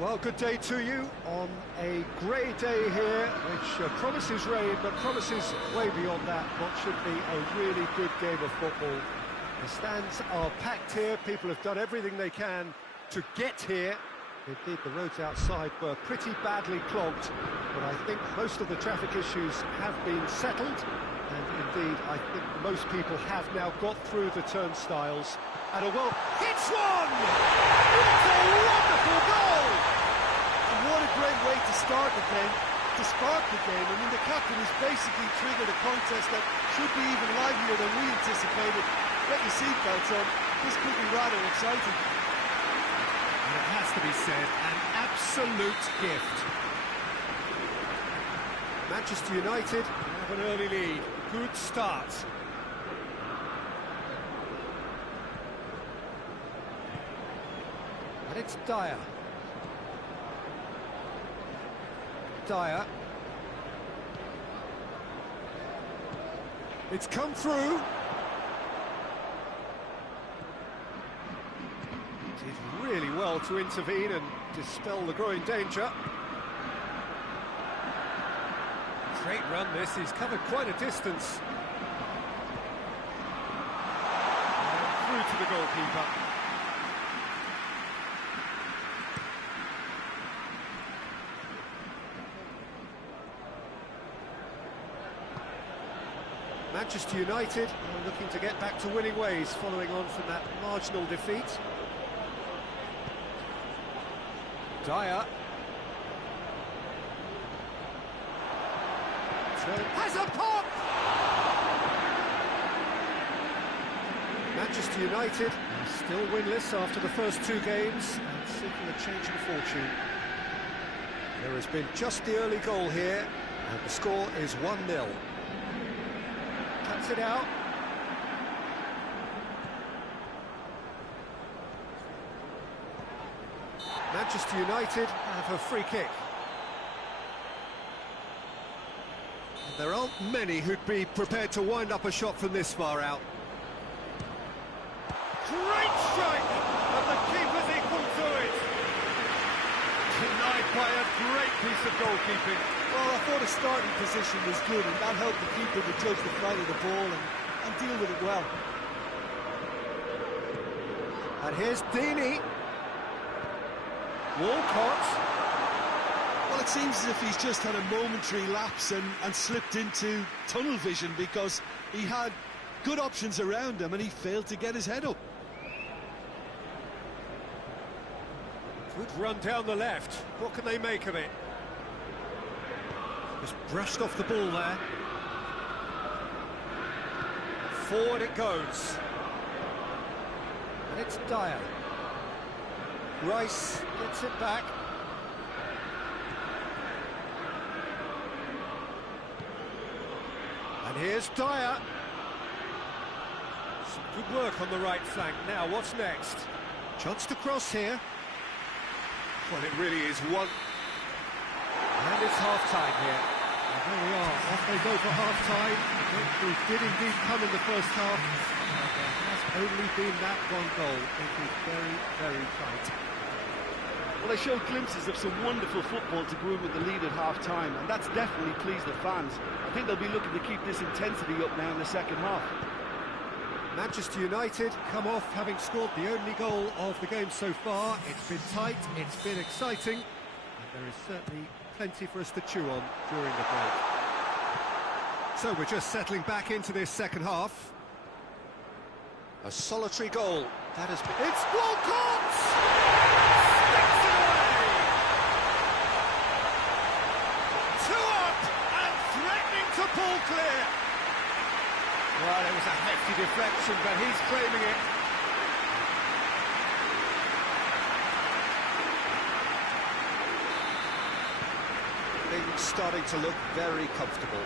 Well, good day to you on a grey day here, which promises rain, but promises way beyond that what should be a really good game of football. The stands are packed here, people have done everything they can to get here. Indeed, the roads outside were pretty badly clogged, but I think most of the traffic issues have been settled, and indeed, I think most people have now got through the turnstiles. And hits one! It's a wonderful goal! And what a great way to start the game, to spark the game. I mean, the captain has basically triggered a contest that should be even livelier than we anticipated. Get your seatbelts on, this could be rather exciting. And it has to be said, an absolute gift. Manchester United have an early lead. Good start. And it's Dyer. Dyer. It's come through. Did really well to intervene and dispel the growing danger. Great run this, he's covered quite a distance. And through to the goalkeeper. Manchester United are looking to get back to winning ways following on from that marginal defeat. Dyer. Has a pop! Manchester United are still winless after the first two games and seeking a change in fortune. There has been just the early goal here and the score is 1-0. Cuts it out. Manchester United have a free kick. And there aren't many who'd be prepared to wind up a shot from this far out. Great strike! And the keeper's equal to it. Denied by a great piece of goalkeeping. Well, I thought his starting position was good, and that helped the keeper to judge the flight of the ball and deal with it well. And here's Deeney. Walcott. Well, it seems as if he's just had a momentary lapse and slipped into tunnel vision, because he had good options around him and he failed to get his head up. Good run down the left. What can they make of it? Just brushed off the ball there. Forward it goes. And it's Dyer. Rice gets it back. And here's Dyer. Some good work on the right flank. Now, what's next? Chance to cross here. Well, it really is one. And it's half-time here. And there we are. Off they go for half-time. It did indeed come in the first half. There has only been that one goal. It is very, very tight. Well, they showed glimpses of some wonderful football to go in with the lead at half-time, and that's definitely pleased the fans. I think they'll be looking to keep this intensity up now in the second half. Manchester United come off having scored the only goal of the game so far. It's been tight, it's been exciting, and there is certainly plenty for us to chew on during the break. So we're just settling back into this second half. A solitary goal. That has been... It's Walcott! Sticks it away! 2 up and threatening to pull clear. Well, it was a hefty deflection, but he's claiming it. Things starting to look very comfortable.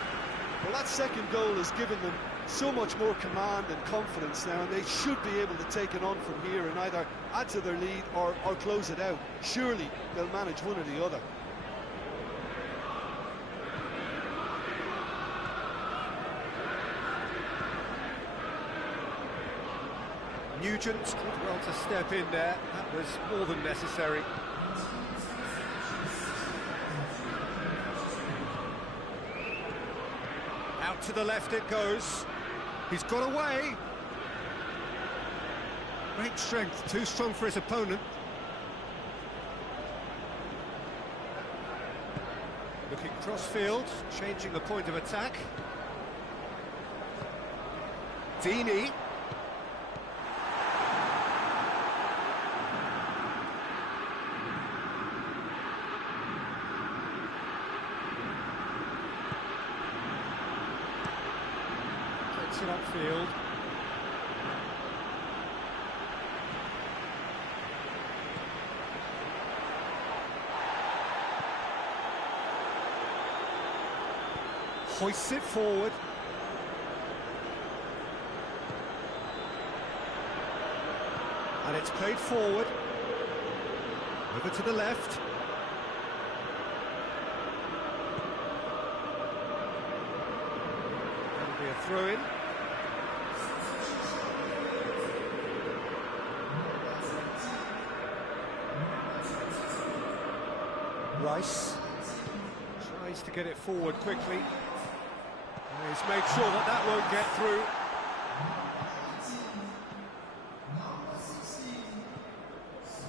Well, that second goal has given them so much more command and confidence now, and they should be able to take it on from here and either add to their lead or close it out. Surely they'll manage one or the other. Nugent did well to step in there. That was more than necessary. Out to the left it goes. He's got away. Great strength, too strong for his opponent. Looking cross-field, changing the point of attack. Deeney. Gets it upfield. Hoists it forward. And it's played forward. Over to the left. That'll be a throw-in. Rice tries to get it forward quickly. And he's made sure that that won't get through.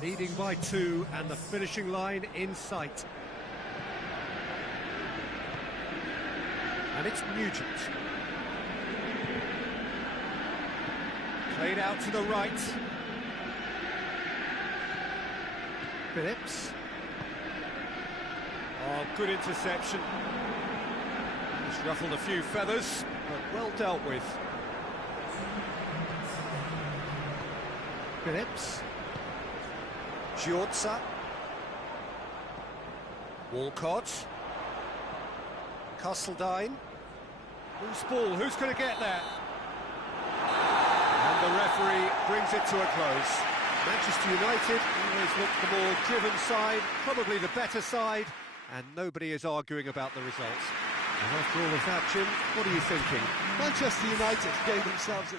Leading by 2 and the finishing line in sight. And it's Nugent. Played out to the right. Phillips. Oh, good interception. Just ruffled a few feathers, but well dealt with. Phillips. Giorza. Walcott. Castledine. Loose ball, who's going to get there? And the referee brings it to a close. Manchester United always look the more driven side, probably the better side, and nobody is arguing about the results. And after all of that, Jim, what are you thinking? Manchester United gave themselves a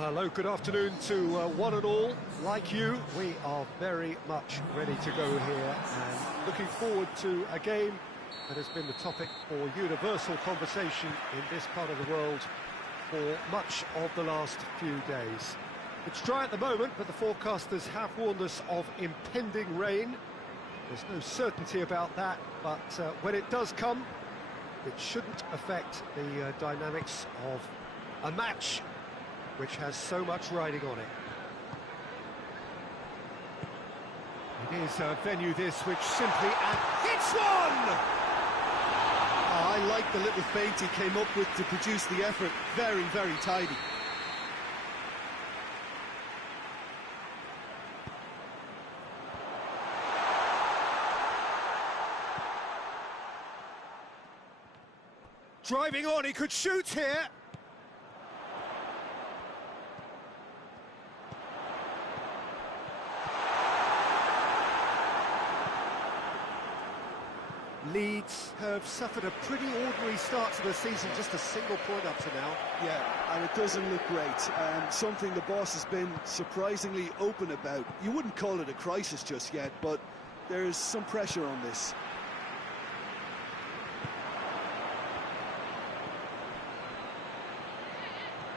Well, hello, good afternoon to one and all. Like you, we are very much ready to go here and looking forward to a game that has been the topic for universal conversation in this part of the world for much of the last few days. It's dry at the moment, but the forecasters have warned us of impending rain. There's no certainty about that, but when it does come, it shouldn't affect the dynamics of a match which has so much riding on it. It is a venue this which simply hits one! Oh, I like the little feint he came up with to produce the effort. Very, very tidy. Driving on, he could shoot here. Leeds have suffered a pretty ordinary start to the season, just a single point up to now. Yeah, and it doesn't look great. Something the boss has been surprisingly open about. You wouldn't call it a crisis just yet, but there's some pressure on this.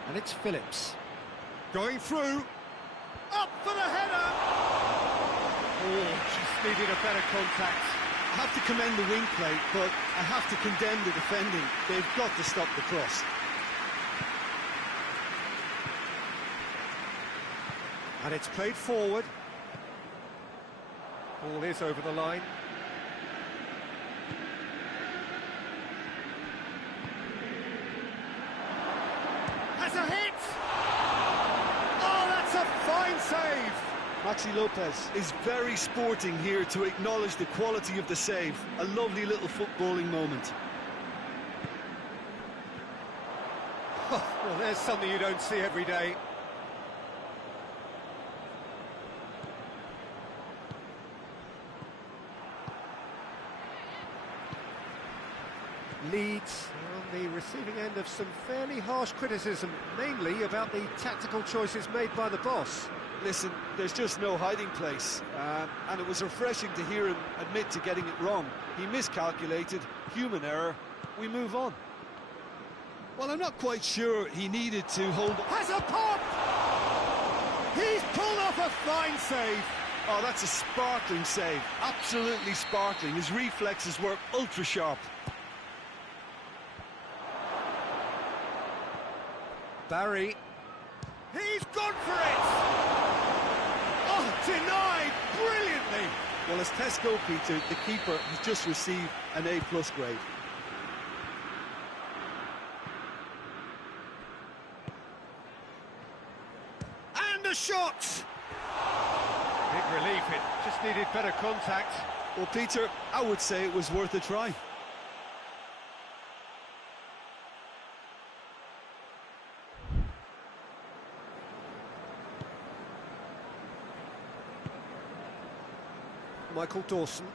And it's Phillips. Going through. Up for the header! Oh, just needed a better contact. I have to commend the wing play, but I have to condemn the defending. They've got to stop the cross. And it's played forward. Ball is over the line. Has a hit! Oh, that's a fine save! Maxi Lopez is very sporting here to acknowledge the quality of the save. A lovely little footballing moment. Well, there's something you don't see every day. Leeds on the receiving end of some fairly harsh criticism, mainly about the tactical choices made by the boss. Listen, there's just no hiding place, and it was refreshing to hear him admit to getting it wrong. He miscalculated, human error, we move on. Well, I'm not quite sure he needed to hold... Has a pop! He's pulled off a fine save! Oh, that's a sparkling save, absolutely sparkling. His reflexes were ultra-sharp. Barry. He's gone for it! Oh, denied brilliantly! Well, as tests go, Peter, the keeper has just received an A+ grade. And a shot! Big relief, it just needed better contact. Well, Peter, I would say it was worth a try. Michael Dawson.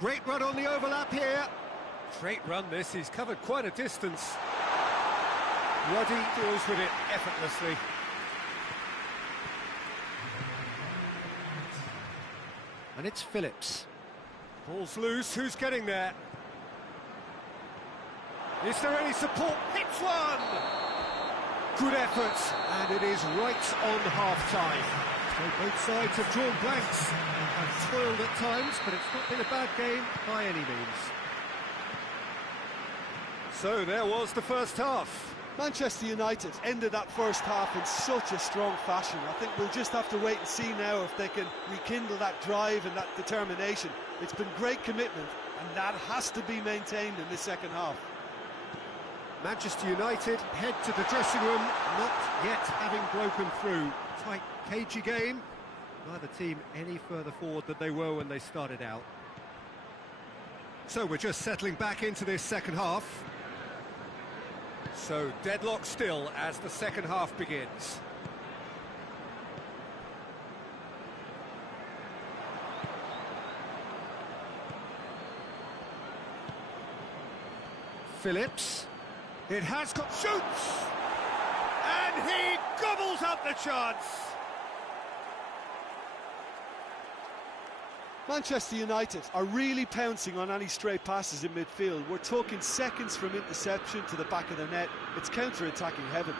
Great run on the overlap here. Great run this, he's covered quite a distance. Ruddy deals with it effortlessly. And it's Phillips. Ball's loose, who's getting there? Is there any support? Hits one! Good effort, and it is right on half-time. So both sides have drawn blanks and have toiled at times, but it's not been a bad game by any means. So there was the first half. Manchester United ended that first half in such a strong fashion. I think we'll just have to wait and see now if they can rekindle that drive and that determination. It's been great commitment, and that has to be maintained in the second half. Manchester United head to the dressing room, not yet having broken through. Tight, cagey game. Neither team any further forward than they were when they started out. So we're just settling back into this second half. So deadlock still as the second half begins. Phillips. It has got... shoots! And he gobbles up the chance! Manchester United are really pouncing on any stray passes in midfield. We're talking seconds from interception to the back of the net. It's counter-attacking heaven.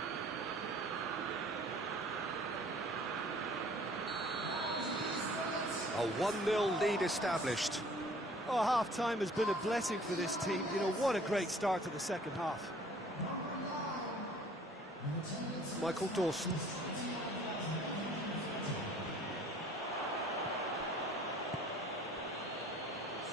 A 1-0 lead established. Oh, half-time has been a blessing for this team. You know, what a great start to the second half. Michael Dawson.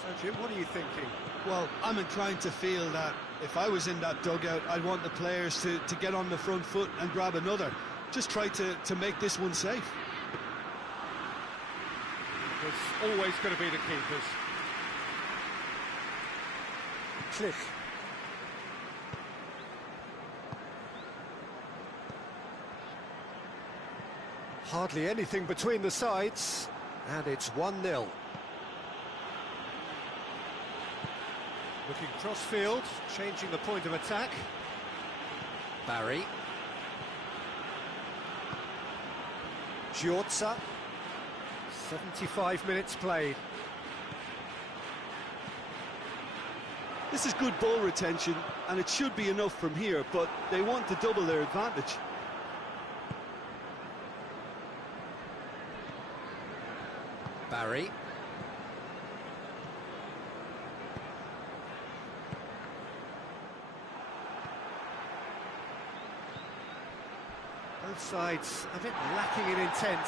So, Jim, what are you thinking? Well, I'm inclined to feel that if I was in that dugout, I'd want the players to get on the front foot and grab another. Just try to make this one safe. It's always going to be the keepers. Click. Hardly anything between the sides, and it's 1-0. Looking cross-field, changing the point of attack. Barry. Giorza. 75 minutes played. This is good ball retention, and it should be enough from here, but they want to double their advantage. Barry. Both sides a bit lacking in intent.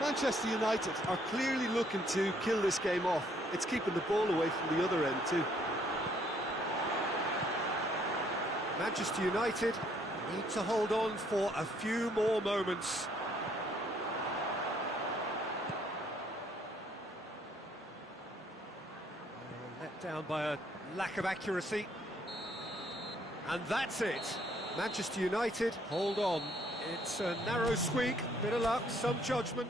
Manchester United are clearly looking to kill this game off. It's keeping the ball away from the other end too. Manchester United need to hold on for a few more moments. Let down by a lack of accuracy. And that's it. Manchester United hold on. It's a narrow squeak, bit of luck, some judgment.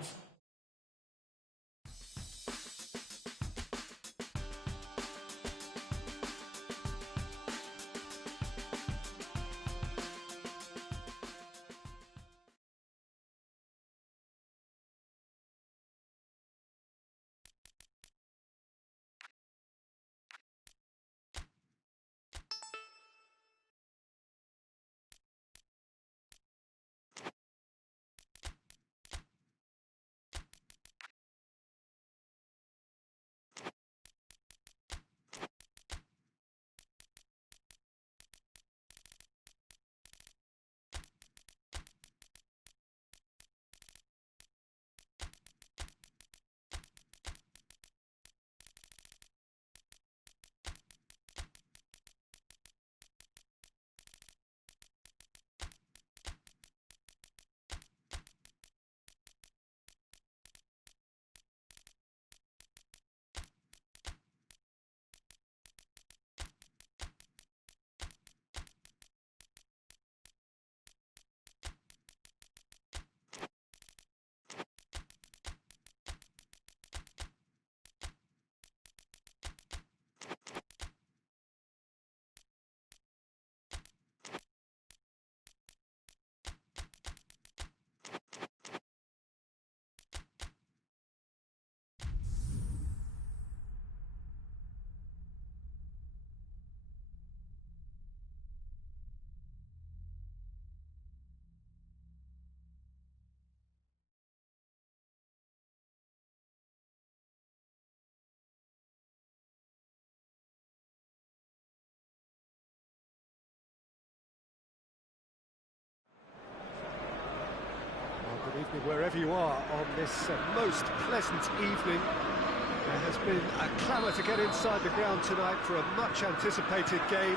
Good evening wherever you are on this most pleasant evening. There has been a clamour to get inside the ground tonight for a much anticipated game.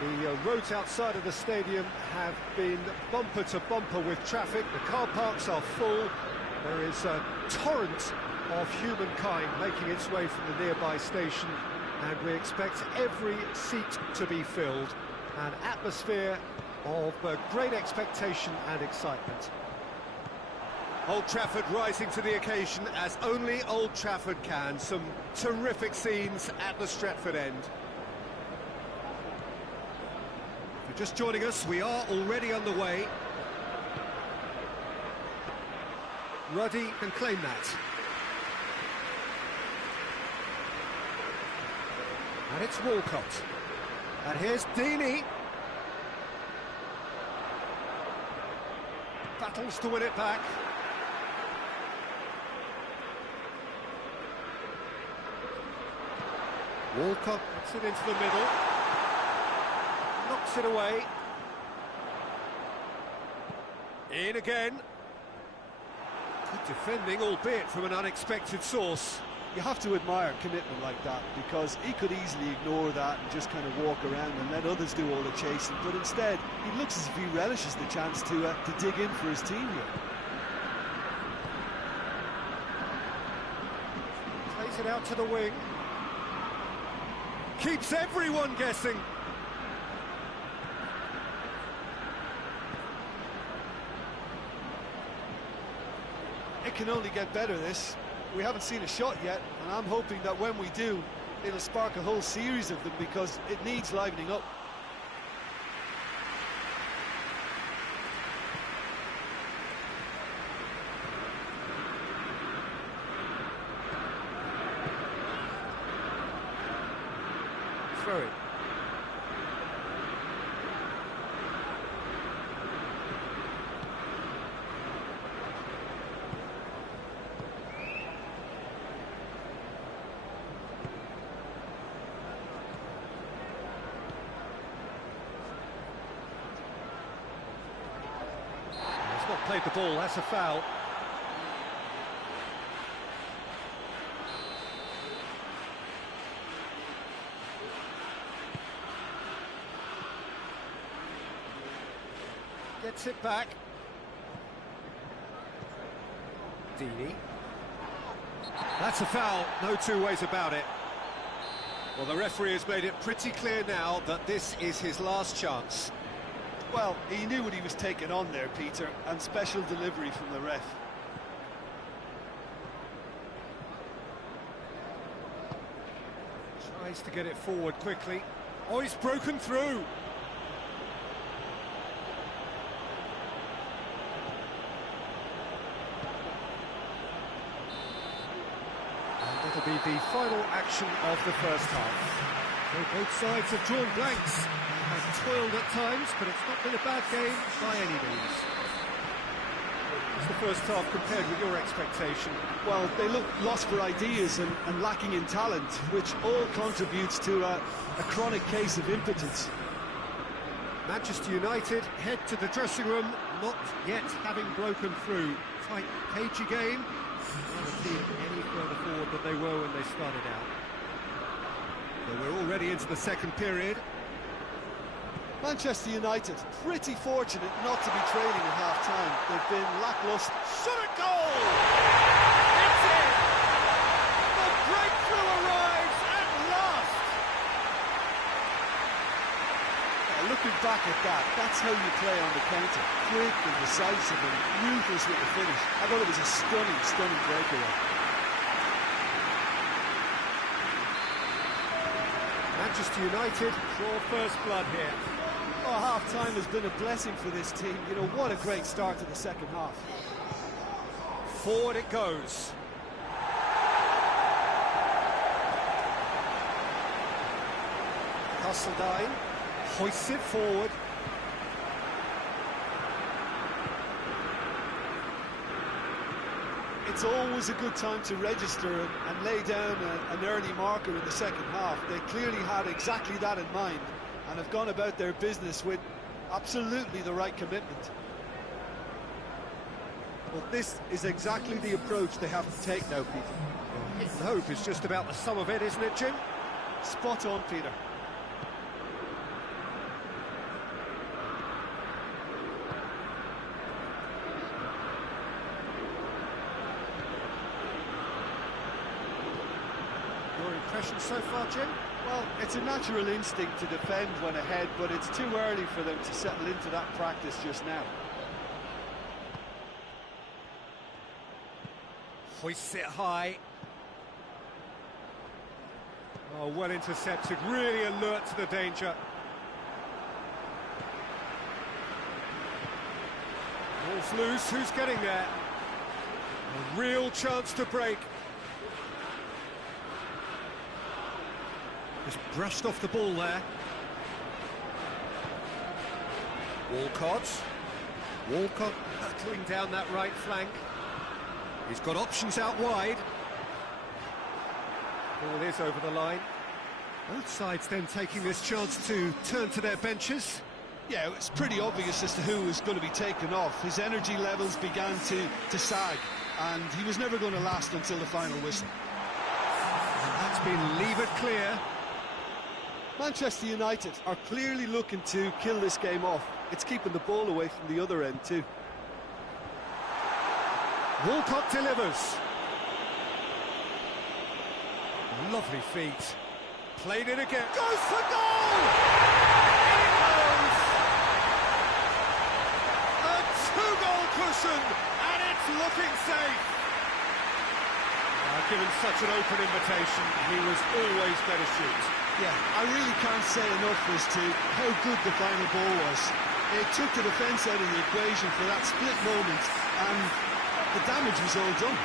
The roads outside of the stadium have been bumper to bumper with traffic. The car parks are full. There is a torrent of humankind making its way from the nearby station, and we expect every seat to be filled. An atmosphere of great expectation and excitement. Old Trafford rising to the occasion as only Old Trafford can. Some terrific scenes at the Stretford end. you're just joining us, we are already underway. Ruddy can claim that. And it's Walcott. And here's Deeney. Battles to win it back. Walcott puts it into the middle. Knocks it away. In again. Good defending, albeit from an unexpected source. You have to admire commitment like that, because he could easily ignore that and just kind of walk around and let others do all the chasing, but instead he looks as if he relishes the chance to dig in for his team here. Plays it out to the wing. Keeps everyone guessing. It can only get better, this. We haven't seen a shot yet, and I'm hoping that when we do, it'll spark a whole series of them, because it needs livening up. Throw it. He's not played the ball, that's a foul. Gets it back. Deeney. That's a foul, no two ways about it. Well, the referee has made it pretty clear now that this is his last chance. Well, he knew what he was taking on there, Peter, and special delivery from the ref. Tries to get it forward quickly. Oh, he's broken through. It'll be the final action of the first half. So both sides have drawn blanks. Have toiled at times, but it's not been a bad game by any means. What's the first half compared with your expectation? Well, they look lost for ideas and lacking in talent, which all contributes to a chronic case of impotence. Manchester United head to the dressing room, not yet having broken through. Tight, cagey game. Not a team any further forward than they were when they started out. So we're already into the second period. Manchester United, pretty fortunate not to be trailing at half-time. They've been lacklustre. Shot a goal! It's in! The breakthrough arrives at last! Looking back at that, that's how you play on the counter. Quick and decisive and ruthless with the finish. I thought it was a stunning, stunning breakaway. Manchester United draw first blood here. Oh, half-time has been a blessing for this team. You know, what a great start to the second half. Forward it goes. Hasseldine hoists it forward. It's always a good time to register and lay down an early marker in the second half. They clearly had exactly that in mind and have gone about their business with absolutely the right commitment. Well, this is exactly the approach they have to take now, Peter. The hope is just about the sum of it, isn't it, Jim? Spot on, Peter. Your impression so far, Jim? Well, it's a natural instinct to defend when ahead, but it's too early for them to settle into that practice just now. Hoists it high. Oh, well intercepted, really alert to the danger. It's loose, who's getting there? A real chance to break. Just brushed off the ball there. Walcott battling down that right flank. He's got options out wide. Ball is over the line. Both sides then taking this chance to turn to their benches. Yeah, it's pretty obvious as to who was going to be taken off. His energy levels began to sag, and he was never going to last until the final whistle. And that's been levered clear. Manchester United are clearly looking to kill this game off. It's keeping the ball away from the other end too. Walcott delivers. Lovely feet. Played it again. Goes for goal! In it goes! A two-goal cushion, and it's looking safe. Given such an open invitation, he was always better shoot. Yeah, I really can't say enough as to how good the final ball was. It took the defence out of the equation for that split moment, and the damage was all done.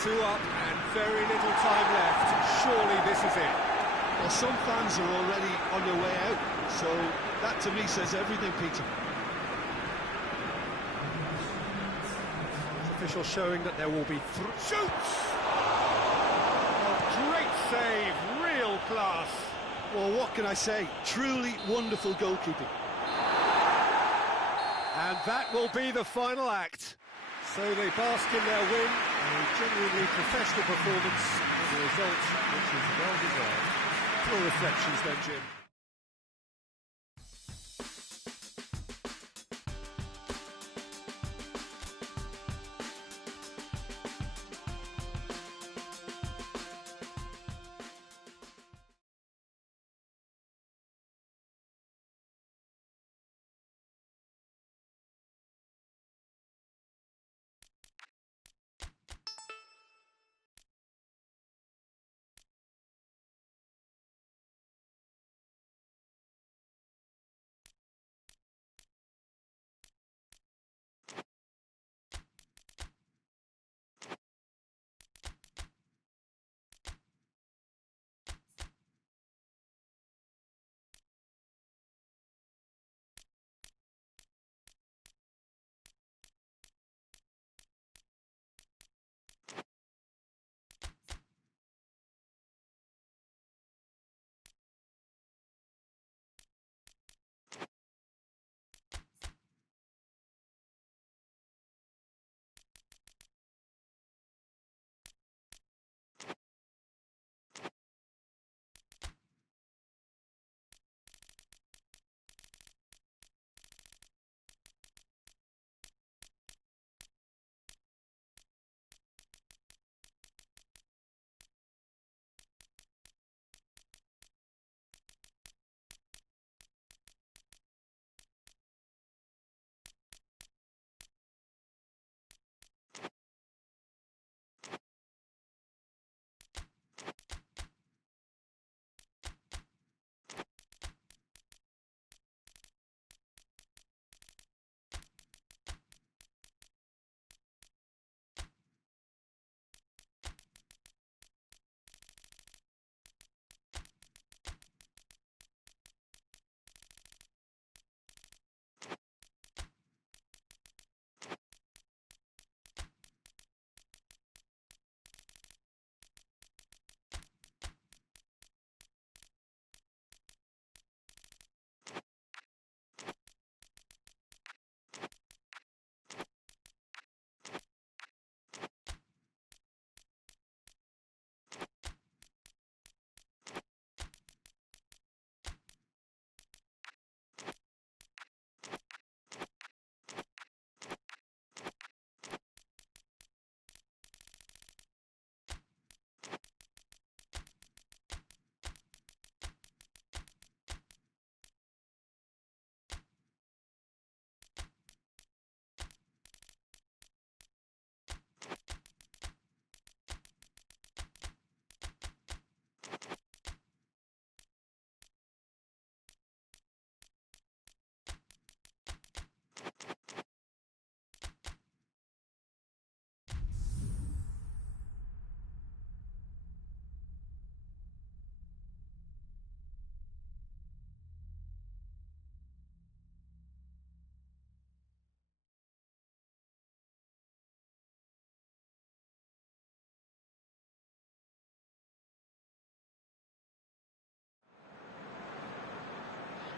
Two up and very little time left. Surely this is it. Well, some fans are already on their way out, so that to me says everything, Peter. Official showing that there will be shoots! Oh, great save, real class. Well, what can I say? Truly wonderful goalkeeping. And that will be the final act. So they bask in their win, a genuinely professional performance, and a result which is well deserved. Full reflections then, Jim.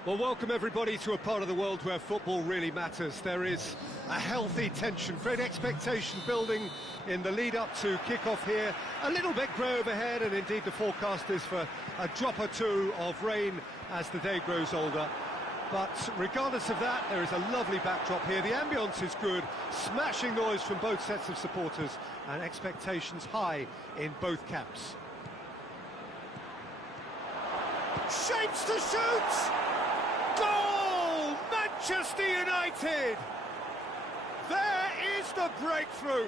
Well, welcome everybody to a part of the world where football really matters. There is a healthy tension, great expectation building in the lead-up to kick-off here. A little bit grey overhead, and indeed the forecast is for a drop or two of rain as the day grows older. But regardless of that, there is a lovely backdrop here. The ambience is good, smashing noise from both sets of supporters, and expectations high in both camps. Shapes to shoot! Goal! Manchester United! There is the breakthrough!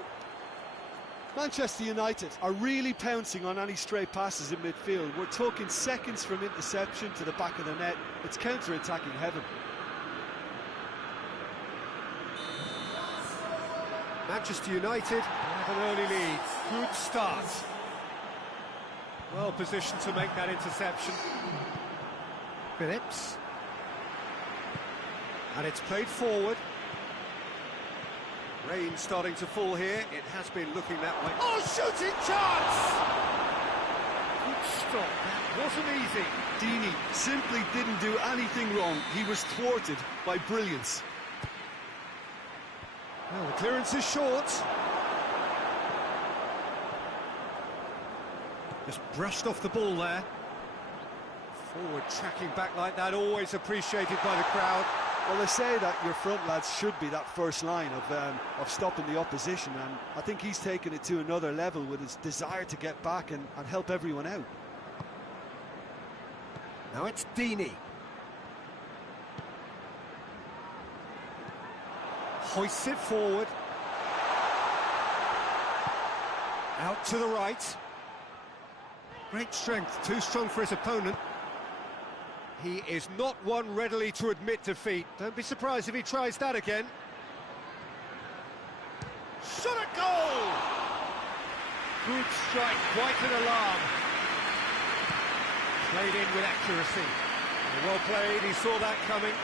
Manchester United are really pouncing on any stray passes in midfield. We're talking seconds from interception to the back of the net. It's counter-attacking heaven. Manchester United have an early lead. Good start. Well positioned to make that interception. Phillips. And it's played forward. Rain starting to fall here. It has been looking that way. Oh, shooting chance! Good stop. That wasn't easy. Deeney simply didn't do anything wrong. He was thwarted by brilliance. Well, the clearance is short. Just brushed off the ball there. Forward tracking back like that, always appreciated by the crowd. Well, they say that your front lads should be that first line of stopping the opposition, and I think he's taken it to another level with his desire to get back and help everyone out. Now it's Deeney. Hoists it forward. Out to the right. Great strength, too strong for his opponent. He is not one readily to admit defeat. Don't be surprised if he tries that again. Shot at goal! Good strike, quite an alarm. Played in with accuracy. Well played, he saw that coming.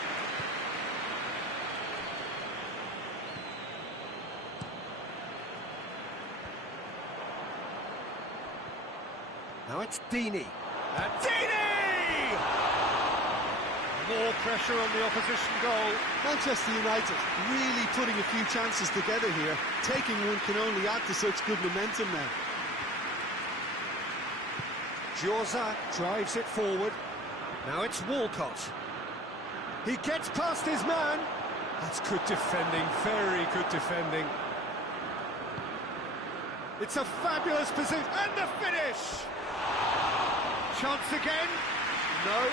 Now it's Deeney. And Deeney! More pressure on the opposition goal. Manchester United really putting a few chances together here. Taking one can only add to such good momentum now. Jota drives it forward. Now it's Walcott. He gets past his man. That's good defending, very good defending. It's a fabulous position, and the finish! Chance again? No.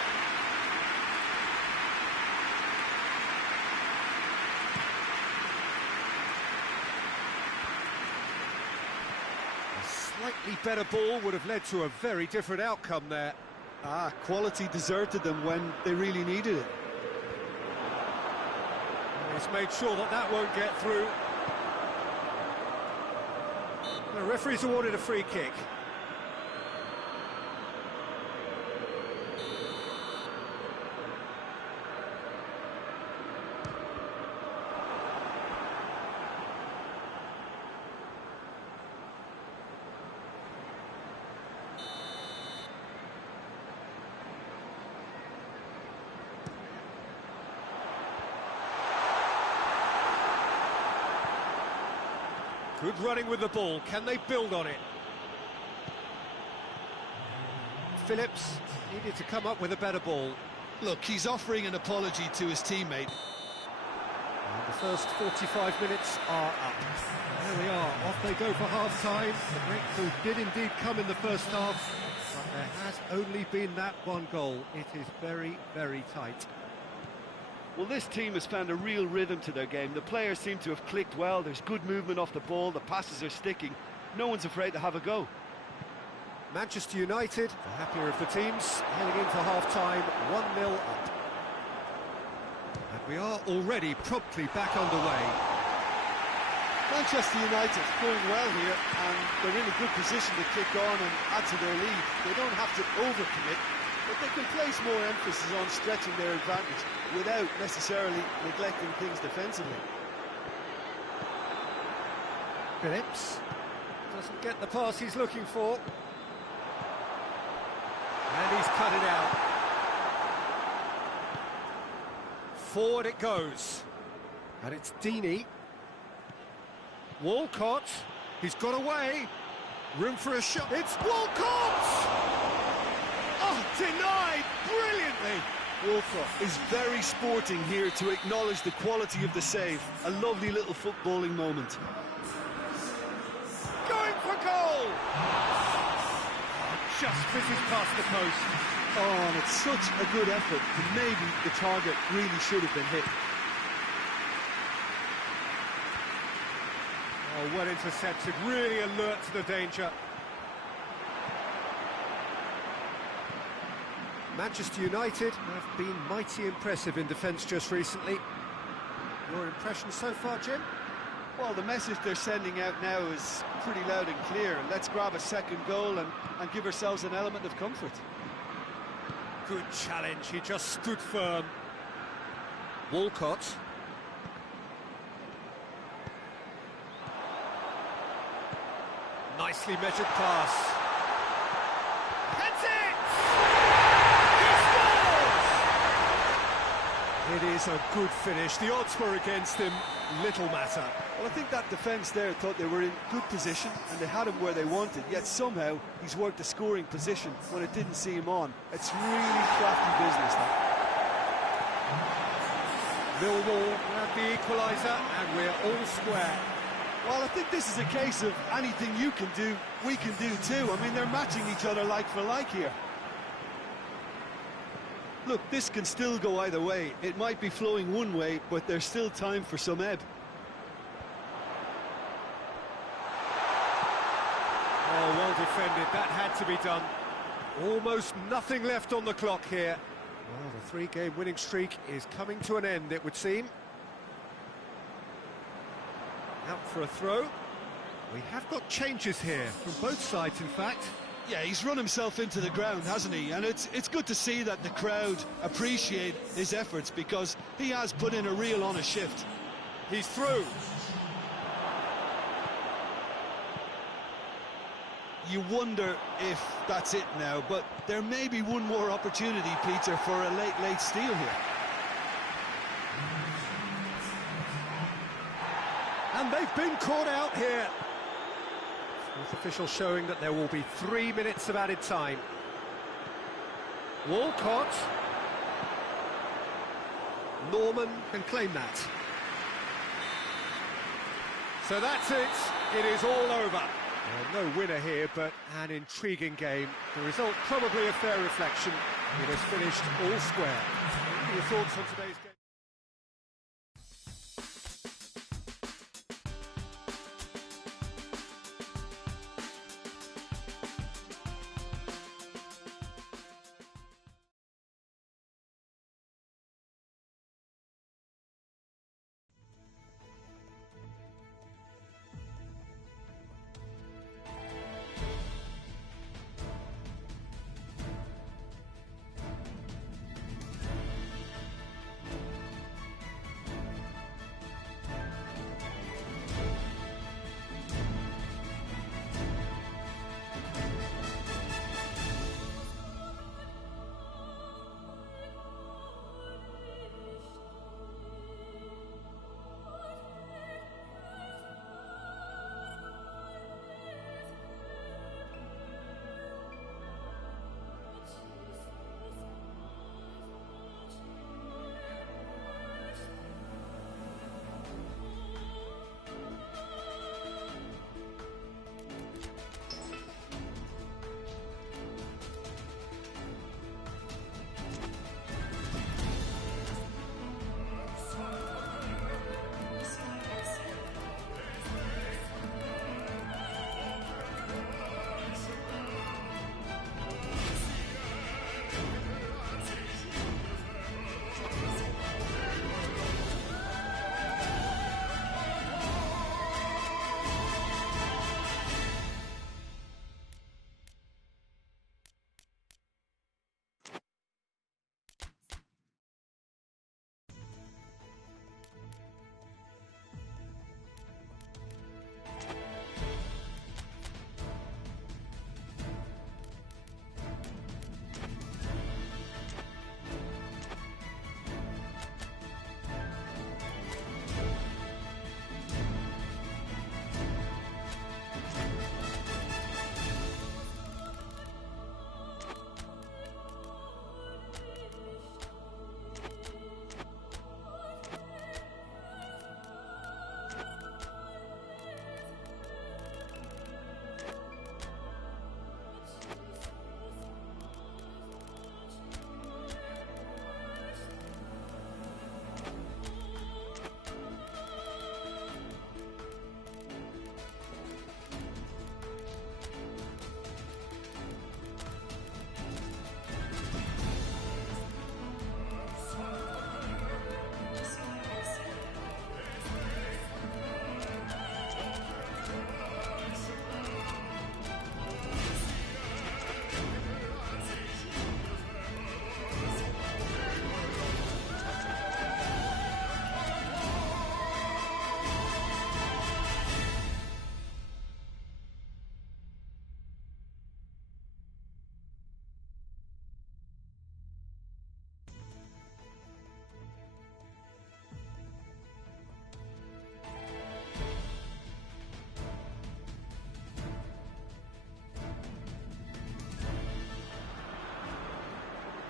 Slightly better ball would have led to a very different outcome there. Quality deserted them when they really needed it. He's made sure that that won't get through. The referee's awarded a free kick. Good running with the ball. Can they build on it? Phillips needed to come up with a better ball. Look, he's offering an apology to his teammate. And the first 45 minutes are up. There we are. Off they go for half-time. The breakthrough did indeed come in the first half, but there has only been that one goal. It is very, very tight. Well, this team has found a real rhythm to their game. The players seem to have clicked well. There's good movement off the ball. The passes are sticking. No one's afraid to have a go. Manchester United, the happier of the teams, heading in for half-time, 1-0 up. And we are already promptly back underway. Manchester United going well here, and they're in a good position to kick on and add to their lead. They don't have to overcommit, but they can place more emphasis on stretching their advantage without necessarily neglecting things defensively. Phillips doesn't get the pass he's looking for. And he's cut it out. Forward it goes. And it's Deeney. Walcott. He's got away. Room for a shot. It's Walcott! Oh, denied brilliantly. Walcott is very sporting here to acknowledge the quality of the save. A lovely little footballing moment. Going for goal! Just fizzes past the post. Oh, and it's such a good effort, and maybe the target really should have been hit. Oh, well intercepted, really alert to the danger. Manchester United have been mighty impressive in defence just recently. Your impression so far, Jim? Well, the message they're sending out now is pretty loud and clear. Let's grab a second goal and give ourselves an element of comfort. Good challenge, he just stood firm. Walcott. Nicely measured pass. That's it! He scores! It is a good finish. The odds were against him. Little matter. Well, I think that defence there thought they were in good position and they had him where they wanted, yet somehow he's worked a scoring position when it didn't see him on. It's really crafty business, that. Millwall have the equaliser and we're all square. Well, I think this is a case of anything you can do, we can do too. I mean, they're matching each other like for like here. Look, this can still go either way. It might be flowing one way, but there's still time for some ebb. Oh, well defended. That had to be done. Almost nothing left on the clock here. Well, the three-game winning streak is coming to an end, it would seem. Out for a throw. We have got changes here, from both sides, in fact. Yeah, he's run himself into the ground, hasn't he? And it's good to see that the crowd appreciate his efforts, because he has put in a real honest shift. He's through. You wonder if that's it now, but there may be one more opportunity, Peter, for a late steal here. And they've been caught out here. Fourth official showing that there will be 3 minutes of added time. Walcott. Norman can claim that. So that's it. It is all over. Well, no winner here, but an intriguing game. The result probably a fair reflection. It has finished all square. What are your thoughts on today's game?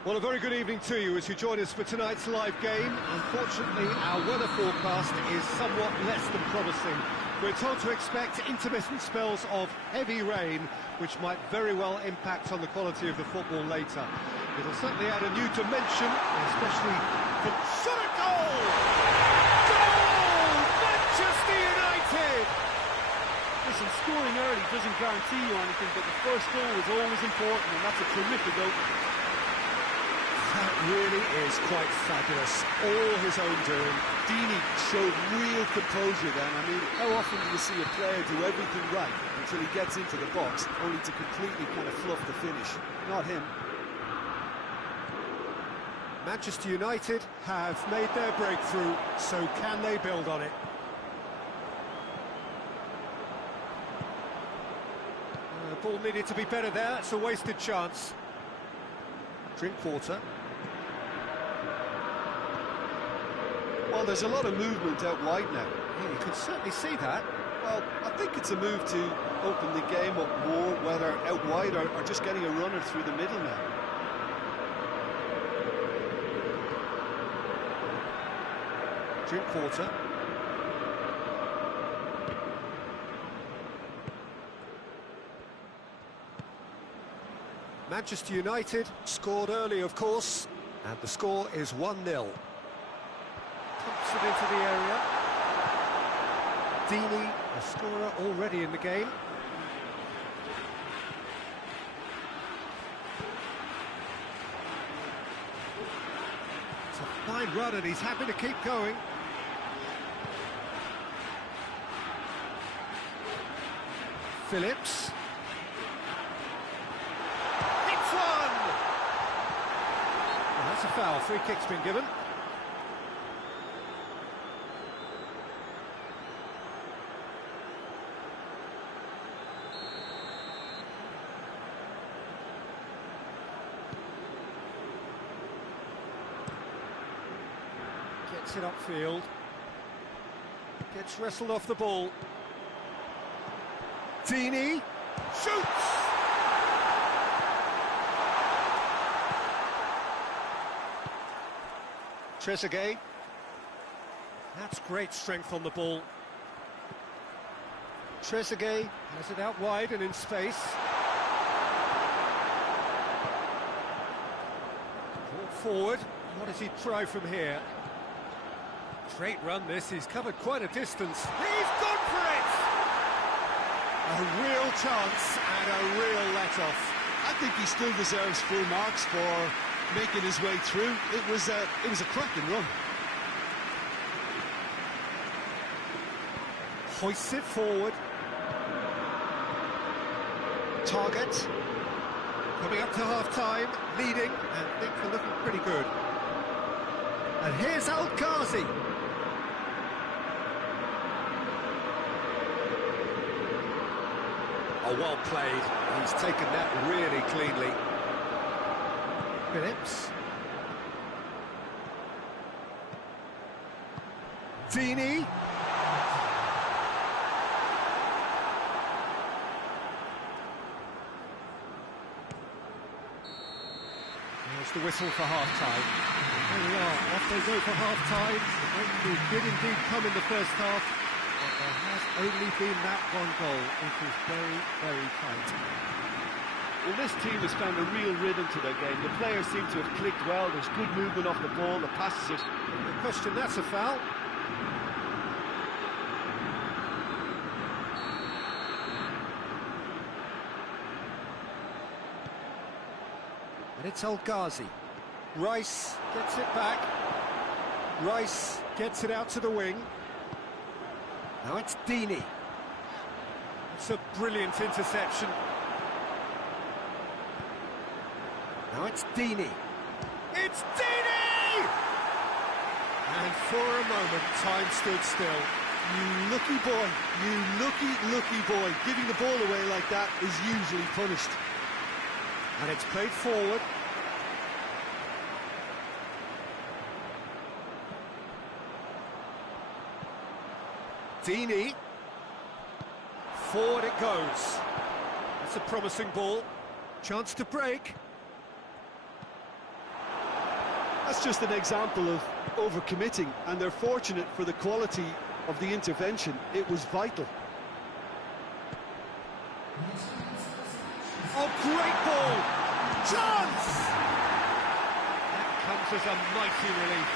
Well, a very good evening to you as you join us for tonight's live game. Unfortunately, our weather forecast is somewhat less than promising. We're told to expect intermittent spells of heavy rain, which might very well impact on the quality of the football later. It'll certainly add a new dimension, especially for... Shot a goal! Goal! Manchester United! Listen, scoring early doesn't guarantee you anything, but the first goal is always important, and that's a terrific goal. That really is quite fabulous. All his own doing. Deeney showed real composure then. I mean, how often do you see a player do everything right until he gets into the box, only to completely kind of fluff the finish? Not him. Manchester United have made their breakthrough, so can they build on it? The ball needed to be better there. It's a wasted chance. Drink water. Well, there's a lot of movement out wide now. Yeah, you can certainly see that. Well, I think it's a move to open the game up more, whether out wide or just getting a runner through the middle now. Drink water. Manchester United scored early, of course, and the score is 1-0. Pumps it into the area. Deeney, a scorer already in the game. It's a fine run and he's happy to keep going. Phillips. Hits one! Well, that's a foul. Free kick's been given. Gets it upfield. Gets wrestled off the ball. Deeney shoots! Trezeguet. That's great strength on the ball. Trezeguet has it out wide and in space. Ball forward. What does he try from here? Great run this, he's covered quite a distance. He's gone for it! A real chance and a real let-off. I think he still deserves full marks for making his way through. It was a cracking run. Hoists it forward. Target. Coming up to half-time, leading, and things are looking pretty good. And here's Al-Ghazi. Oh, well played. He's taken that really cleanly. Phillips. Deeney. There's the whistle for half-time. There we are, off they go for half-time. The did indeed come in the first half, but there has only been that one goal. It is very, very tight. Well, this team has found a real rhythm to their game. The players seem to have clicked well. There's good movement off the ball. The passes are... The question, that's a foul. And it's Al-Ghazi. Rice gets it back. Rice gets it out to the wing. Now it's Deeney. It's a brilliant interception. Now it's Deeney. It's Deeney! And for a moment, time stood still. You lucky boy, you lucky boy. Giving the ball away like that is usually punished. And it's played forward. Deeney. Forward it goes. That's a promising ball. Chance to break. That's just an example of overcommitting, and they're fortunate for the quality of the intervention. It was vital. Oh, great ball! Chance! That comes as a mighty relief.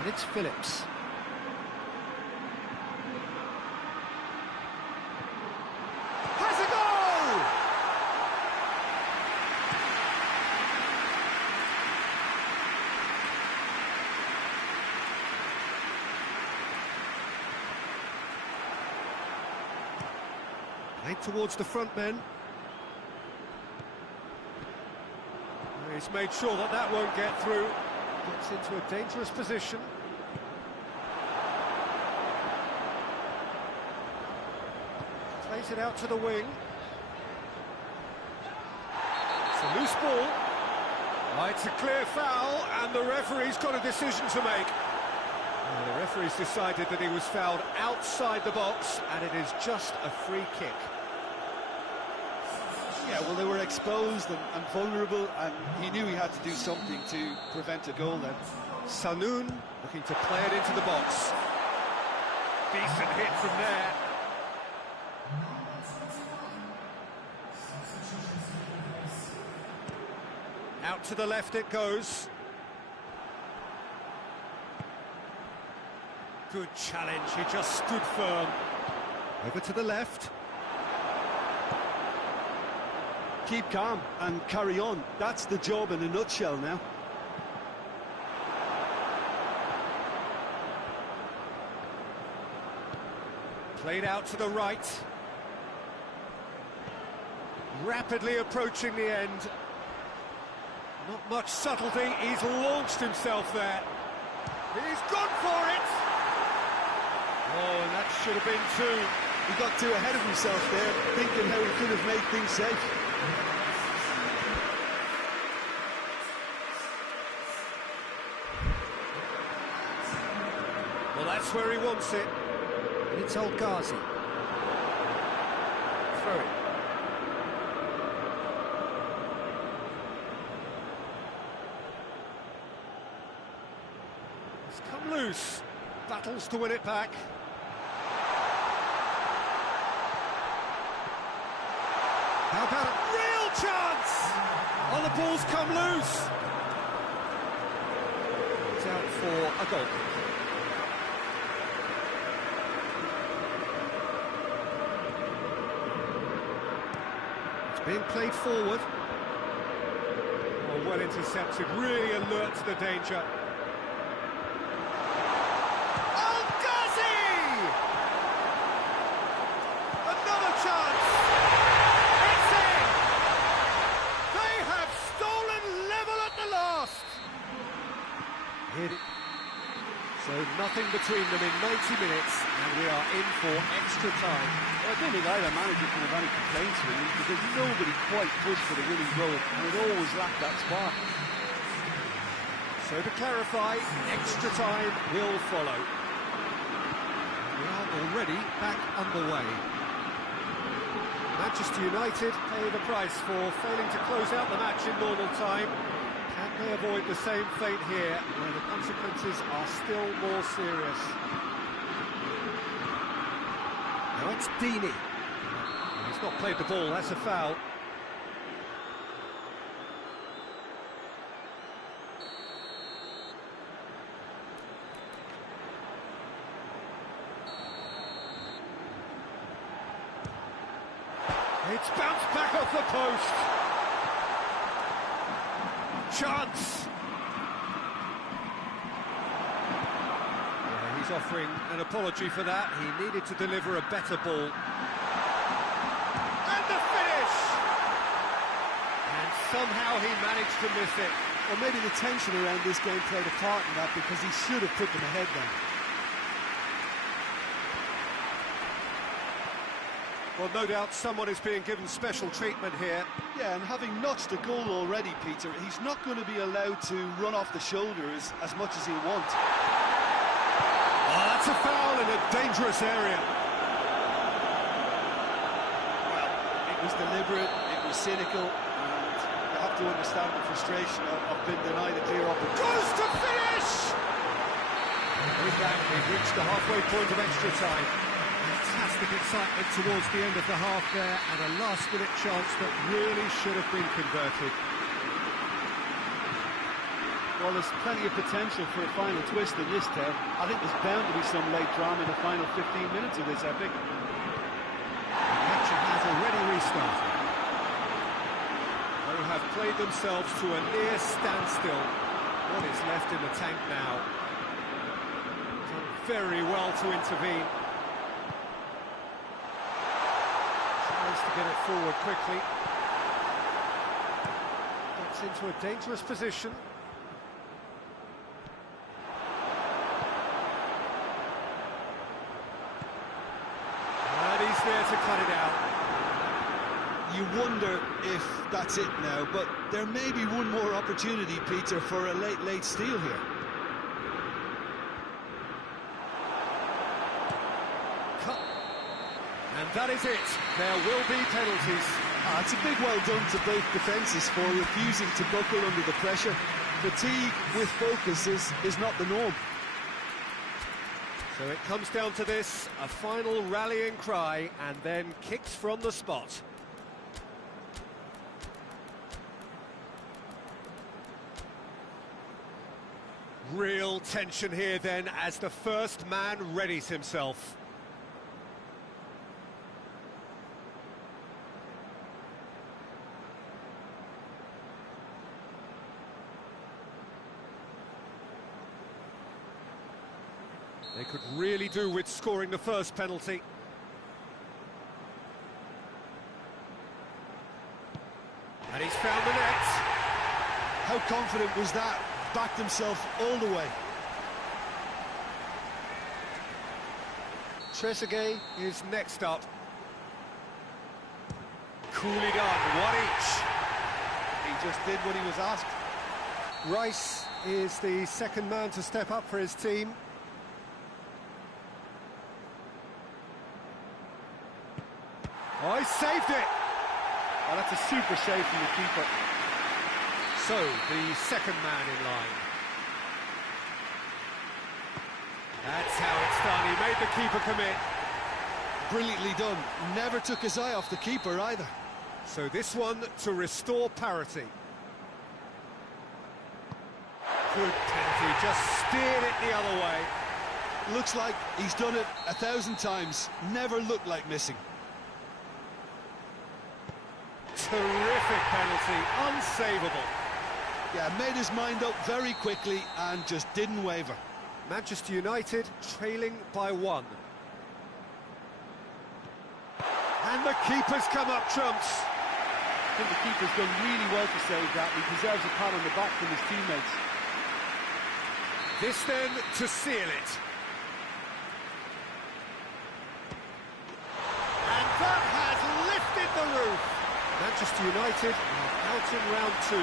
And it's Phillips. Has a goal! Played towards the front men. He's made sure that that won't get through. Gets into a dangerous position. Plays it out to the wing. It's a loose ball. Oh, it's a clear foul, and the referee's got a decision to make. The referee's decided that he was fouled outside the box, and it is just a free kick. Yeah, well, they were exposed and vulnerable, and he knew he had to do something to prevent a goal then. Sanoun looking to play it into the box. Decent hit from there. Out to the left it goes. Good challenge, he just stood firm. Over to the left. Keep calm and carry on. That's the job in a nutshell now. Played out to the right. Rapidly approaching the end. Not much subtlety, he's launched himself there. He's gone for it! Oh, and that should have been two. He got too ahead of himself there, thinking how he could have made things safe. Well, that's where he wants it. And it's El Ghazi. Throw it. It's come loose. Battles to win it back. How about a real chance? Oh, the ball's come loose. It's out for a goal kick. Being played forward. Oh, well intercepted, really alert to the danger. El Ghazi! Another chance! It's in! They have stolen level at the last! So nothing between them in 90 minutes, and we are in for extra time. Well, I don't think either manager can have any complaints really, because nobody quite pushed for the winning goal, and it always lacked that spark. So to clarify, extra time will follow. We are already back underway. Manchester United pay the price for failing to close out the match in normal time. Can they avoid the same fate here, where the consequences are still more serious? Now it's Deeney. He's not played the ball, that's a foul. It's bounced back off the post. Chance. Yeah, he's offering an apology for that. He needed to deliver a better ball. And the finish! And somehow he managed to miss it. Well, maybe the tension around this game played a part in that, because he should have put them ahead then. Well, no doubt someone is being given special treatment here. Yeah, and having notched a goal already, Peter, he's not going to be allowed to run off the shoulder as much as he'll want. Oh, that's a foul in a dangerous area. Well, it was deliberate, it was cynical, and you have to understand the frustration of being denied a clear opportunity. Goes to finish! With that, we've reached the halfway point of extra time. Fantastic excitement towards the end of the half there, and a last-minute chance that really should have been converted. Well, there's plenty of potential for a final twist in this tale. I think there's bound to be some late drama in the final 15 minutes of this epic. The action has already restarted. They have played themselves to a near standstill. What is left in the tank now? Done very well to intervene. Tries to get it forward quickly. Gets into a dangerous position. There to cut it out. You wonder if that's it now, but there may be one more opportunity, Peter, for a late steal here. Cut. And that is it. There will be penalties. It's a big well done to both defences for refusing to buckle under the pressure. Fatigue with focus is not the norm. So it comes down to this, a final rallying cry, and then kicks from the spot. Real tension here then, as the first man readies himself. They could really do with scoring the first penalty. And he's found the net. How confident was that? Backed himself all the way. Trezeguet is next up. Coolly done, one each. He just did what he was asked. Rice is the second man to step up for his team. Oh, he saved it! Oh, that's a super save from the keeper. So, the second man in line. That's how it's done. He made the keeper commit. Brilliantly done. Never took his eye off the keeper either. So this one to restore parity. Good penalty, just steered it the other way. Looks like he's done it 1,000 times. Never looked like missing. Terrific penalty, unsavable. Yeah, made his mind up very quickly and just didn't waver. Manchester United trailing by 1. And the keeper's come up trumps. I think the keeper's done really well to save that. He deserves a pat on the back from his teammates. This then to seal it. And that has lifted the roof. Manchester United are out in round 2.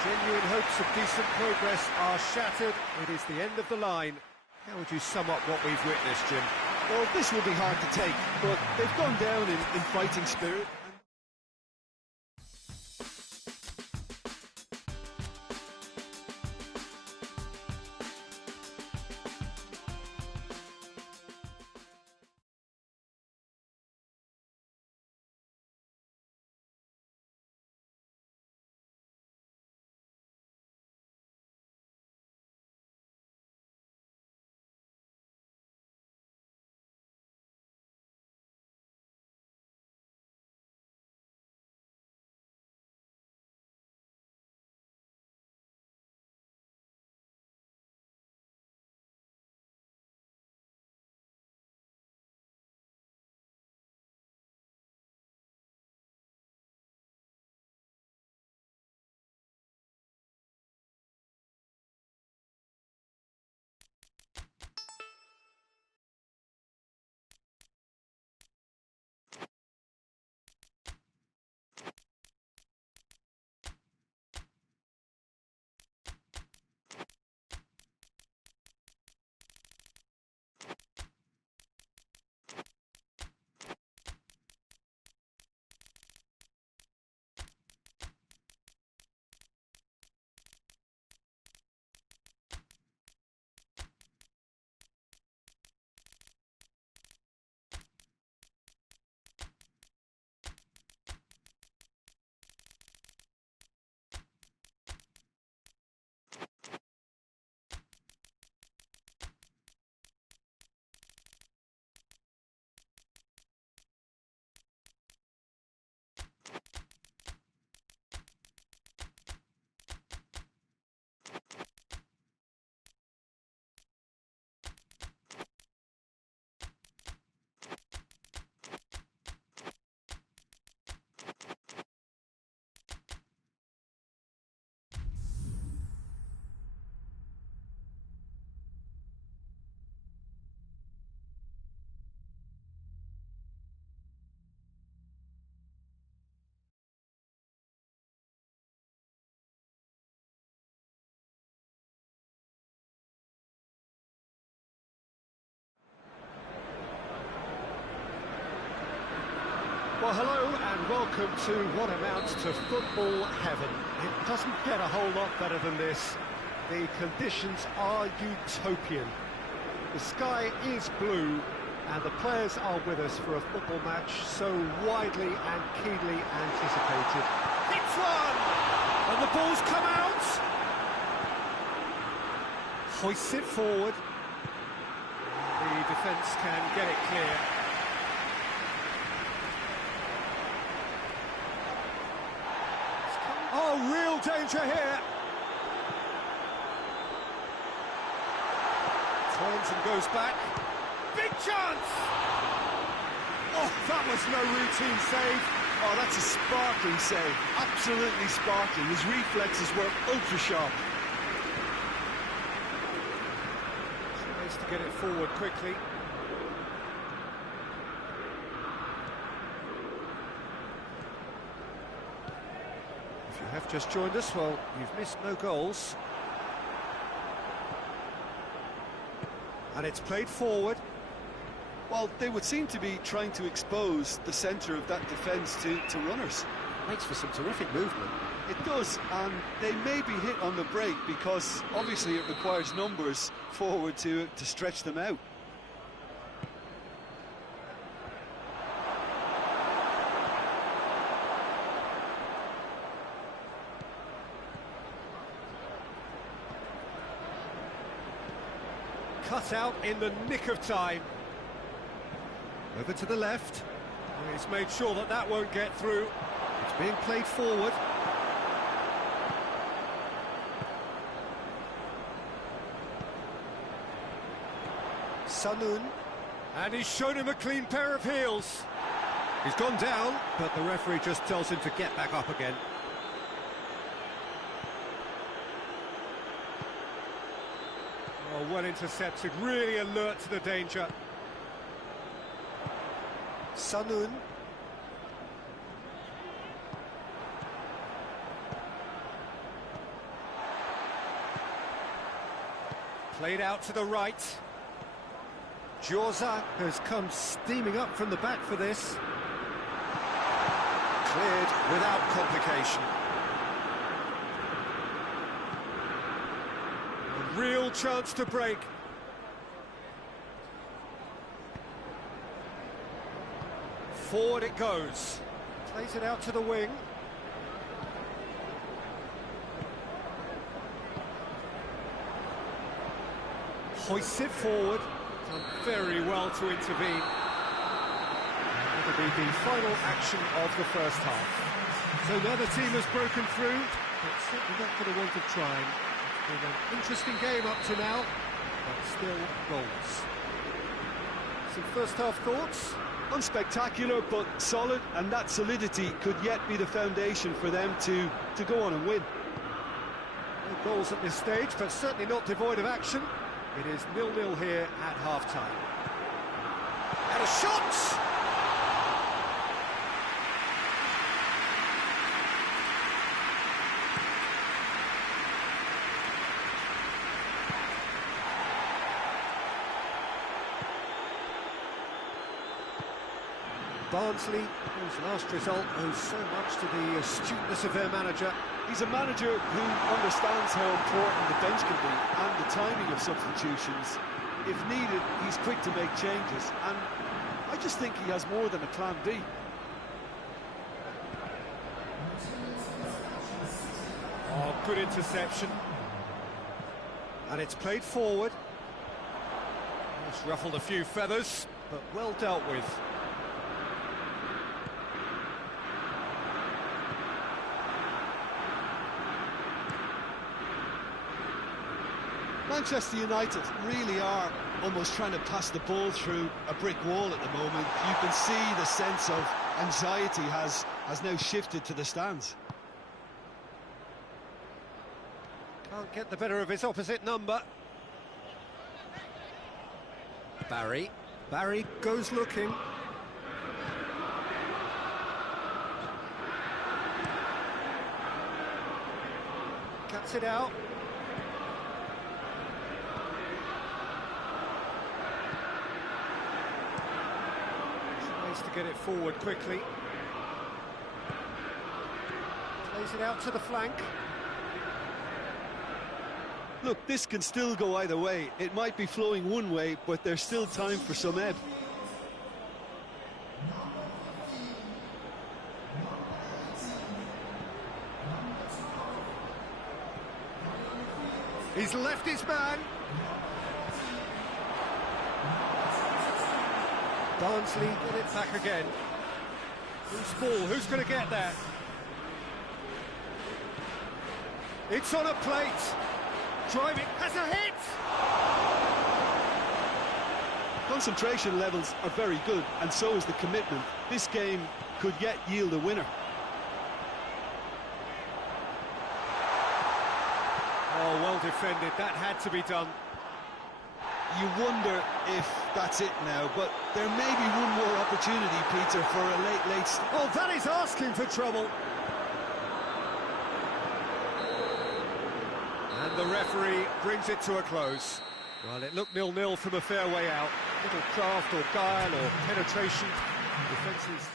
Genuine hopes of decent progress are shattered. It is the end of the line. How would you sum up what we've witnessed, Jim? Well, this will be hard to take, but they've gone down in fighting spirit. Well, hello and welcome to what amounts to football heaven. It doesn't get a whole lot better than this. The conditions are utopian. The sky is blue and the players are with us for a football match so widely and keenly anticipated. Hits one! And the ball's come out! Hoists it forward. The defence can get it clear. Oh, real danger here. Turns and goes back. Big chance! Oh, that was no routine save. Oh, that's a sparkling save. Absolutely sparkling. His reflexes were ultra sharp. Tries to get it forward quickly. If you have just joined us, well, you've missed no goals. And it's played forward. Well, they would seem to be trying to expose the centre of that defence to runners. Makes for some terrific movement. It does, and they may be hit on the break because obviously it requires numbers forward to stretch them out. Cut out in the nick of time. Over to the left. And he's made sure that that won't get through. It's being played forward. Sanun. And he's shown him a clean pair of heels. He's gone down, but the referee just tells him to get back up again. Oh, well intercepted, really alert to the danger. Sanun. Played out to the right. Djoza has come steaming up from the back for this. Cleared without complication. A real chance to break. Forward it goes. Plays it out to the wing. Hoists it forward. Done very well to intervene. That'll be the final action of the first half. So now the team has broken through, but certainly not for the want of trying. It's been an interesting game up to now, but still goals. Some first half thoughts? Unspectacular, but solid, and that solidity could yet be the foundation for them to go on and win. No goals at this stage, but certainly not devoid of action. It is 0-0 here at half-time. And a shot! Barnsley, whose last result owes so much to the astuteness of their manager. He's a manager who understands how important the bench can be and the timing of substitutions. If needed, he's quick to make changes, and I just think he has more than a plan B. Oh, good interception. And it's played forward. It's ruffled a few feathers, but well dealt with. Manchester United really are almost trying to pass the ball through a brick wall at the moment. You can see the sense of anxiety has now shifted to the stands. Can't get the better of his opposite number. Barry. Barry goes looking. Cuts it out. Tries to get it forward quickly. Plays it out to the flank. Look, this can still go either way. It might be flowing one way, but there's still time for some ebb. He's left his man. Barnsley get it back again. Who's ball? Who's going to get that? It's on a plate. Driving, has a hit! Concentration levels are very good, and so is the commitment. This game could yet yield a winner. Oh, well defended. That had to be done. You wonder if that's it now, but there may be one more opportunity, Peter, for a late... Oh, that is asking for trouble. And the referee brings it to a close. Well, it looked 0-0 from a fair way out. Little craft or guile or penetration. Defences...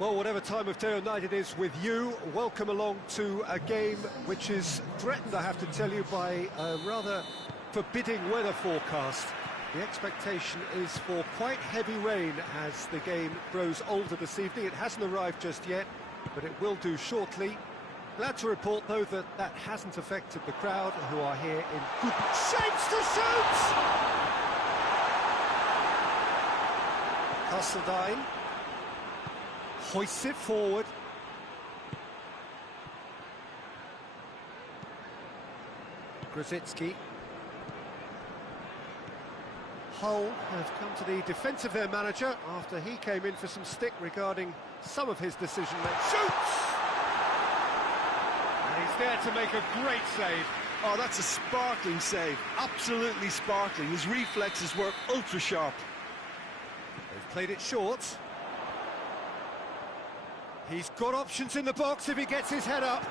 Well, whatever time of day or night it is with you, welcome along to a game which is threatened, I have to tell you, by a rather forbidding weather forecast. The expectation is for quite heavy rain as the game grows older this evening. It hasn't arrived just yet, but it will do shortly. Glad to report, though, that that hasn't affected the crowd, who are here in good shapes to shoot! Castledine hoists it forward. Grosicki. Hull have come to the defence of their manager after he came in for some stick regarding some of his decision-making. Shoots! And he's there to make a great save. Oh, that's a sparkling save. Absolutely sparkling. His reflexes were ultra-sharp. They've played it short. He's got options in the box if he gets his head up.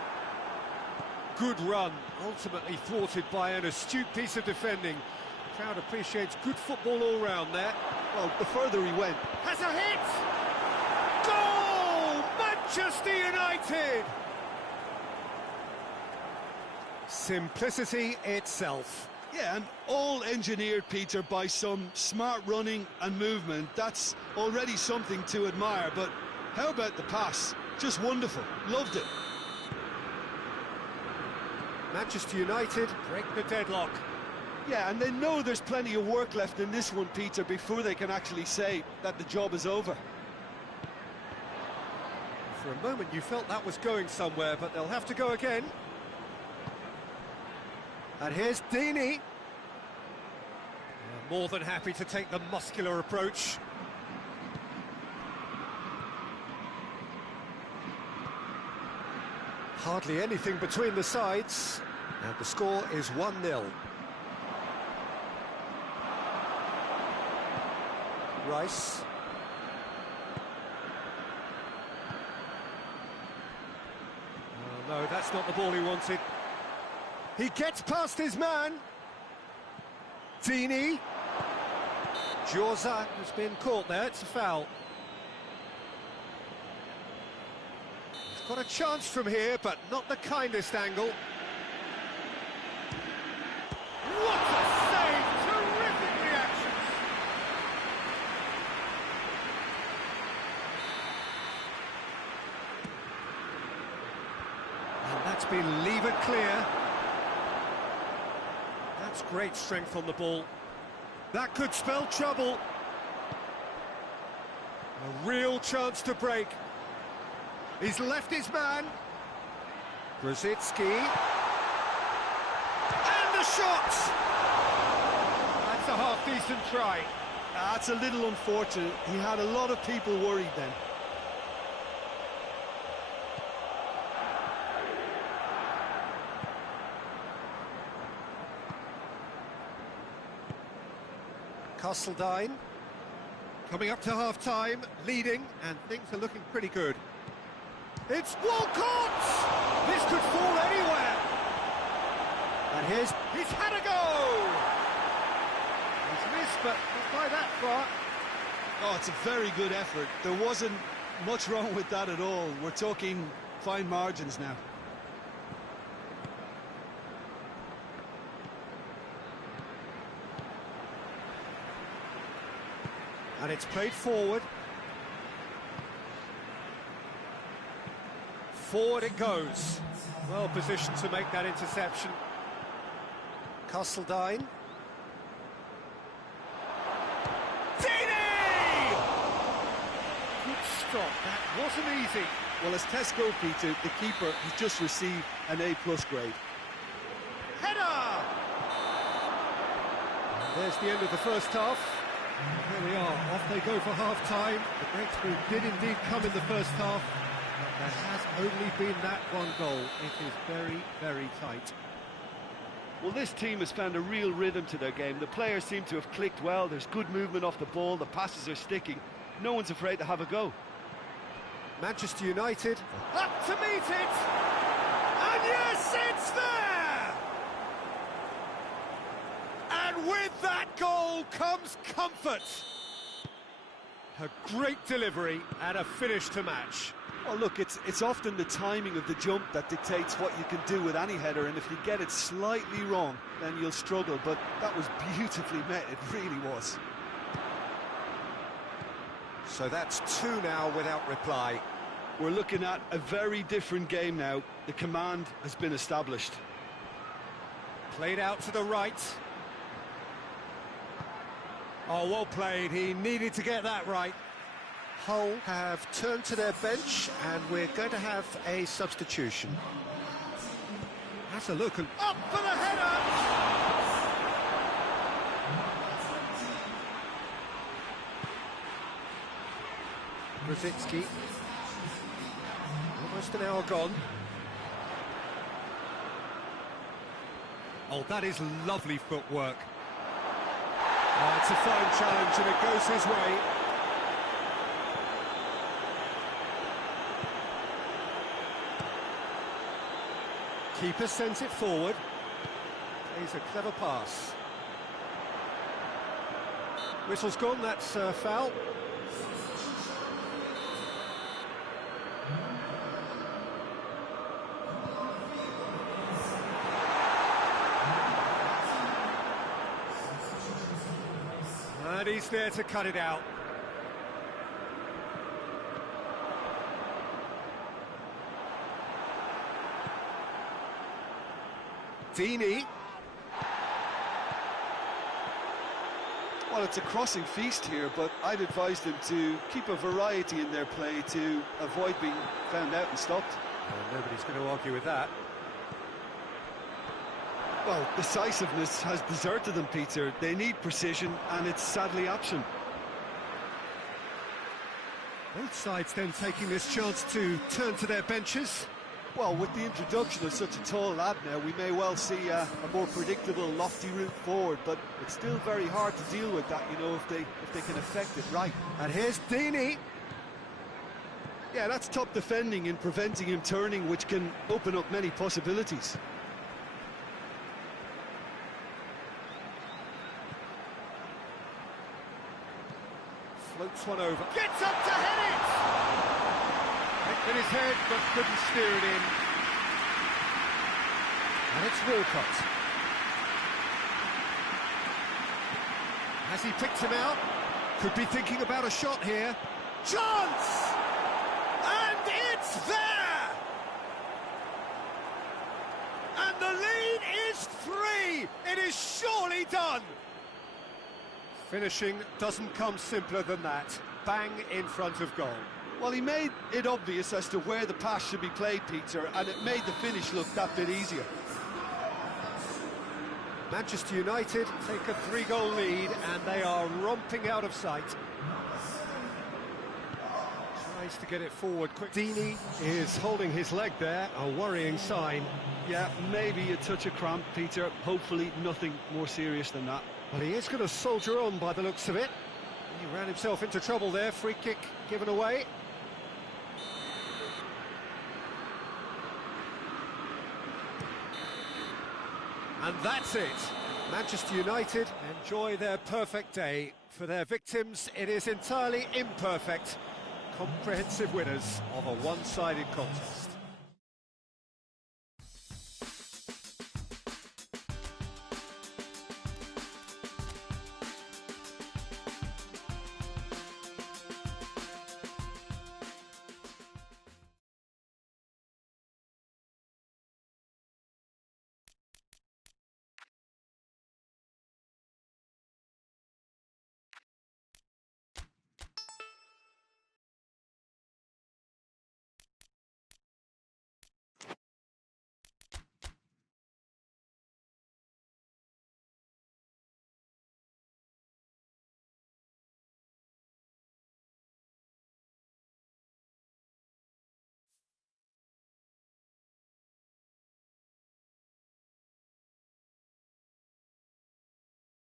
Good run, ultimately thwarted by an astute piece of defending. The crowd appreciates good football all round there. Well, the further he went... Has a hit! Goal! Manchester United! Simplicity itself. Yeah, and all engineered, Peter, by some smart running and movement. That's already something to admire, but How about the pass? Just wonderful. Loved it. Manchester United break the deadlock. Yeah, and they know there's plenty of work left in this one, Peter, before they can actually say that the job is over. For a moment you felt that was going somewhere, but they'll have to go again. And here's Deeney. More than happy to take the muscular approach. Hardly anything between the sides, and the score is 1-0. Rice. Oh, no, that's not the ball he wanted. He gets past his man. Deeney. Jorza has been caught there, it's a foul. He's got a chance from here, but not the kindest angle. What a save! Terrific reactions! And that's been levered clear. That's great strength on the ball. That could spell trouble. A real chance to break. He's left his man. Brzezinski. And the shot! That's a half-decent try. That's a little unfortunate. He had a lot of people worried then. Castledine coming up to half-time, leading, and things are looking pretty good. It's Walcott! This could fall anywhere! And he's had a go! He's missed, but not by that far. Oh, it's a very good effort. There wasn't much wrong with that at all. We're talking fine margins now. And it's played forward. Forward it goes. Well positioned to make that interception. Castledine. Deeney! Good stop, that wasn't easy. Well, as Tesco, Peter, the keeper, has just received an A+ grade. Header! And there's the end of the first half. Here we are, off they go for half-time. The breakthrough did indeed come in the first half, but there has only been that one goal. It is very, very tight. Well, this team has found a real rhythm to their game. The players seem to have clicked well. There's good movement off the ball. The passes are sticking. No one's afraid to have a go. Manchester United up to meet it, and yes, it's there! And with that goal comes comfort. A great delivery and a finish to match. Well, look, it's often the timing of the jump that dictates what you can do with any header, and if you get it slightly wrong, then you'll struggle, but that was beautifully met, it really was. So that's 2 now without reply. We're looking at a very different game now. The command has been established. Played out to the right. Oh, well played. He needed to get that right. Hull have turned to their bench, and we're going to have a substitution. That's a look, and up for the header! Brzezinski. Almost an hour gone. Oh, that is lovely footwork. Oh, it's a fine challenge, and it goes his way. Keeper sends it forward. Plays a clever pass. Whistle's gone, that's foul. And he's there to cut it out. Deeney. Well, it's a crossing feast here, but I'd advise them to keep a variety in their play to avoid being found out and stopped. Well, nobody's going to argue with that. Well, decisiveness has deserted them, Peter. They need precision, and it's sadly absent. Both sides then taking this chance to turn to their benches. Well, with the introduction of such a tall lad now, we may well see a more predictable, lofty route forward, but it's still very hard to deal with that, you know, if they can affect it right. And here's Deeney. Yeah, that's top defending in preventing him turning, which can open up many possibilities. Floats one over. Gets up to head it! In his head, but couldn't steer it in. And it's Walcott. Has he picked him out? Could be thinking about a shot here. Chance! And it's there! And the lead is 3! It is surely done! Finishing doesn't come simpler than that. Bang in front of goal. Well, he made it obvious as to where the pass should be played, Peter, and it made the finish look that bit easier. Manchester United take a 3-goal lead, and they are romping out of sight. Tries to get it forward quick. Deeney is holding his leg there, a worrying sign. Yeah, maybe a touch of cramp, Peter. Hopefully nothing more serious than that. Well, he is going to soldier on by the looks of it. He ran himself into trouble there, free kick given away. And that's it. Manchester United enjoy their perfect day. For their victims, it is entirely imperfect. Comprehensive winners of a one-sided contest.